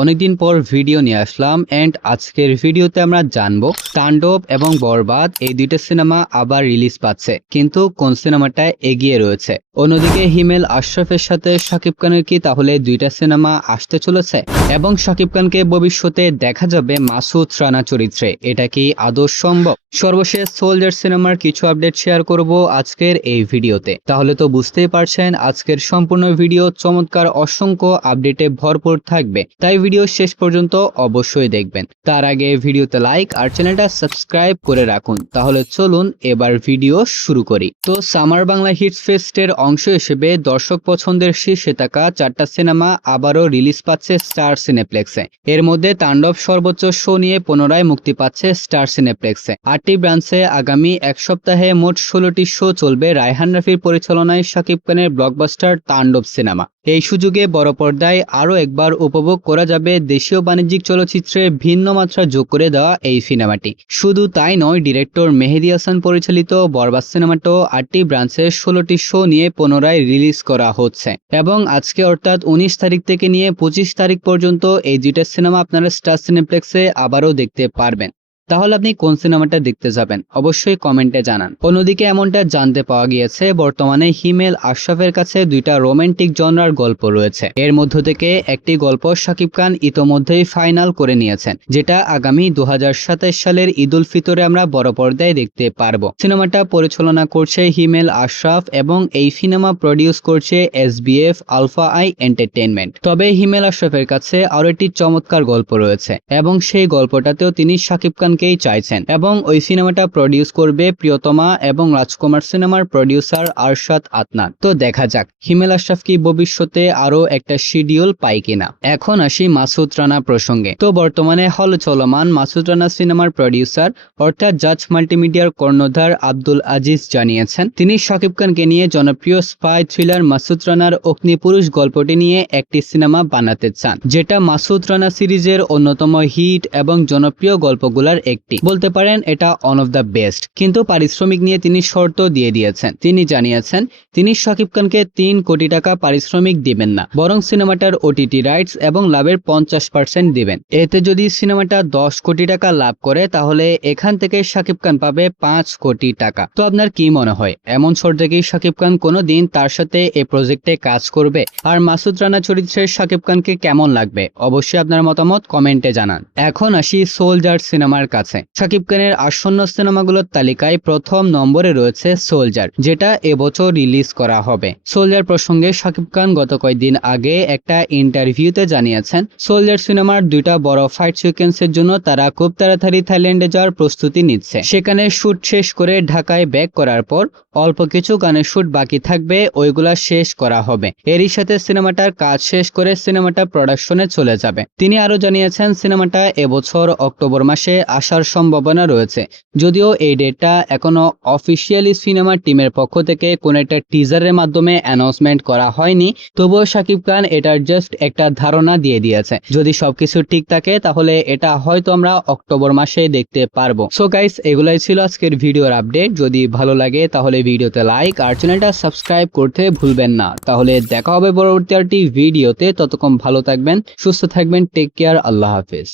অনেকদিন পর ভিডিও নিয়ে আসলাম এন্ড আজকের ভিডিওতে আমরা জানবো তাণ্ডব এবং বরবাদ এই দুইটা সিনেমা আবার রিলিজ পাচ্ছে, কিন্তু কোন সিনেমাটা এগিয়ে রয়েছে। অন্যদিকে হিমেল আশরাফের সাথে শাকিব খানের কি তাহলে দুইটা সিনেমা আসতে চলেছে এবং শাকিব খানকে ভবিষ্যতে দেখা যাবে মাসুদ রানা চরিত্রে, এটা কি আদৌ সম্ভব? সর্বশেষ সোলজার সিনেমার কিছু আপডেট শেয়ার করব আজকের এই ভিডিওতে। তাহলে তো বুঝতেই পারছেন আজকের সম্পূর্ণ ভিডিও চমৎকার অসংখ্য আপডেটে ভরপুর থাকবে, তাই ভিডিও শেষ পর্যন্ত অবশ্যই দেখবেন। তার আগে ভিডিওতে লাইক আর চ্যানেলটা সাবস্ক্রাইব করে রাখুন। তাহলে চলুন এবার ভিডিও শুরু করি। তো সামার বাংলা হিটস ফেস্টের অংশ হিসেবে দর্শক পছন্দের শীর্ষে থাকা 4টা সিনেমা আবারও রিলিজ পাচ্ছে স্টার সিনেপ্লেক্সে। এর মধ্যে তাণ্ডব সর্বোচ্চ শো নিয়ে পুনরায় মুক্তি পাচ্ছে স্টার সিনেপ্লেক্সে। 8টি ব্রাঞ্চে আগামী এক সপ্তাহে মোট 16টি শো চলবে রায়হান রাফির পরিচালনায় শাকিব খানের ব্লকবাস্টার তাণ্ডব সিনেমা। এই সুযোগে বড় পর্দায় আরও একবার উপভোগ করা যাবে দেশীয় বাণিজ্যিক চলচ্চিত্রে ভিন্ন মাত্রা যোগ করে দেওয়া এই সিনেমাটি। শুধু তাই নয়, ডিরেক্টর মেহেদী হাসান পরিচালিত বরবাদ সিনেমাটাও 8টি ব্রাঞ্চে 16টি শো নিয়ে পুনরায় রিলিজ করা হচ্ছে এবং আজকে অর্থাৎ 19 তারিখ থেকে নিয়ে 25 তারিখ পর্যন্ত এই দুইটা সিনেমা আপনারা স্টার সিনেপ্লেক্সে আবারও দেখতে পারবেন। তাহলে আপনি কোন সিনেমাটা দেখতে যাবেন অবশ্যই কমেন্টে জানান। অন্যদিকে এমনটা জানতে পাওয়া গিয়েছে বর্তমানে হিমেল আশরাফের কাছে দুইটা রোমান্টিক জনরার গল্প রয়েছে। এর মধ্য থেকে একটি গল্প শাকিব খান ইতোমধ্যেই ফাইনাল করে নিয়েছেন, যেটা আগামী 2027 সালের ঈদ উল ফিতরে আমরা বড় পর্দায় দেখতে পারবো। সিনেমাটা পরিচালনা করছে হিমেল আশরাফ এবং এই সিনেমা প্রডিউস করছে SBF আলফা আই এন্টারটেইনমেন্ট। তবে হিমেল আশরাফের কাছে আরো একটি চমৎকার গল্প রয়েছে এবং সেই গল্পটাতেও তিনি শাকিব খান চাইছেন এবং ওই সিনেমাটা প্রডিউস করবে প্রিয়তমা এবং রাজকুমার সিনেমার প্রডিউসার আরশাদ আদনান। তো দেখা যাক হিমেল আশরাফ কি ভবিষ্যতে আরো একটা শিডিউল পায় কিনা। এখন আসি মাসুদ রানা প্রসঙ্গে। তো বর্তমানে হল চলমান মাসুদ রানা সিনেমার প্রডিউসার অর্থাৎ জাজ মাল্টিমিডিয়ার কর্ণধার আব্দুল আজিজ জানিয়েছেন তিনি শাকিব খানকে নিয়ে জনপ্রিয় স্পাই থ্রিলার মাসুদ রানার অগ্নিপুরুষ গল্পটি নিয়ে একটি সিনেমা বানাতে চান, যেটা মাসুদ রানা সিরিজের অন্যতম হিট এবং জনপ্রিয় গল্পগুলার একটি। বলতে পারেন এটা ওয়ান অফ দ্য বেস্ট, কিন্তু পারিশ্রমিক নিয়ে তিনি শর্ত দিয়ে দিয়েছেন। তিনি জানিয়েছেন তিনি শাকিব খানকে 3 কোটি টাকা পারিশ্রমিক দিবেন না, বরং সিনেমাটার OTT রাইটস এবং লাভের 50% দিবেন। এতে যদি সিনেমাটা 10 কোটি টাকা লাভ করে তাহলে এখান থেকে শাকিব খান পাবে 5 কোটি টাকা। তো আপনার কি মনে হয় এমন শর্তে কি শাকিব খান কোনোদিন তার সাথে এই প্রজেক্টে কাজ করবে? আর মাসুদ রানা চরিত্রের শাকিব খানকে কেমন লাগবে অবশ্যই আপনার মতামত কমেন্টে জানান। এখন আসি সোলজার সিনেমার কাছে। শাকিব খানের আসন্ন সিনেমাগুলোর তালিকায় প্রথম নম্বরে রয়েছে সোলজার, যেটা এবছর রিলিজ করা হবে। সোলজার প্রসঙ্গে শাকিব খান গত কয়েকদিন আগে একটা ইন্টারভিউতে জানিয়েছেন সোলজার সিনেমার 2টা বড় ফাইট সিকোয়েন্সের জন্য তারা খুব তাড়াতাড়ি থাইল্যান্ডে যাওয়ার প্রস্তুতি নিচ্ছে। সেখানে শুট শেষ করে ঢাকায় ব্যাক করার পর অল্প কিছু গানের শুট বাকি থাকবে, ওইগুলা শেষ করা হবে। এরই সাথে সিনেমাটার কাজ শেষ করে সিনেমাটা প্রোডাকশনে চলে যাবে। তিনি আরো জানিয়েছেন সিনেমাটা এবছর অক্টোবর মাসে আসার সম্ভাবনা রয়েছে, যদিও এই ডেটটা এখনো অফিসিয়ালি সিনেমা টিমের পক্ষ থেকে কোন একটা টিজারের মাধ্যমে অ্যানাউন্সমেন্ট করা হয়নি। তবুও শাকিব খান এটার জাস্ট একটা ধারণা দিয়ে দিয়েছে, যদি সবকিছু ঠিক থাকে তাহলে এটা হয়তো আমরা অক্টোবর মাসে দেখতে পারবো। সো গাইস, এগুলাই ছিল আজকের ভিডিওর আপডেট। যদি ভালো লাগে তাহলে ভিডিওতে লাইক আর চ্যানেলটা সাবস্ক্রাইব করতে ভুলবেন না। তাহলে দেখা হবে পরবর্তী একটি ভিডিওতে। ততক্ষণ ভালো থাকবেন, সুস্থ থাকবেন, টেক কেয়ার, আল্লাহ হাফেজ।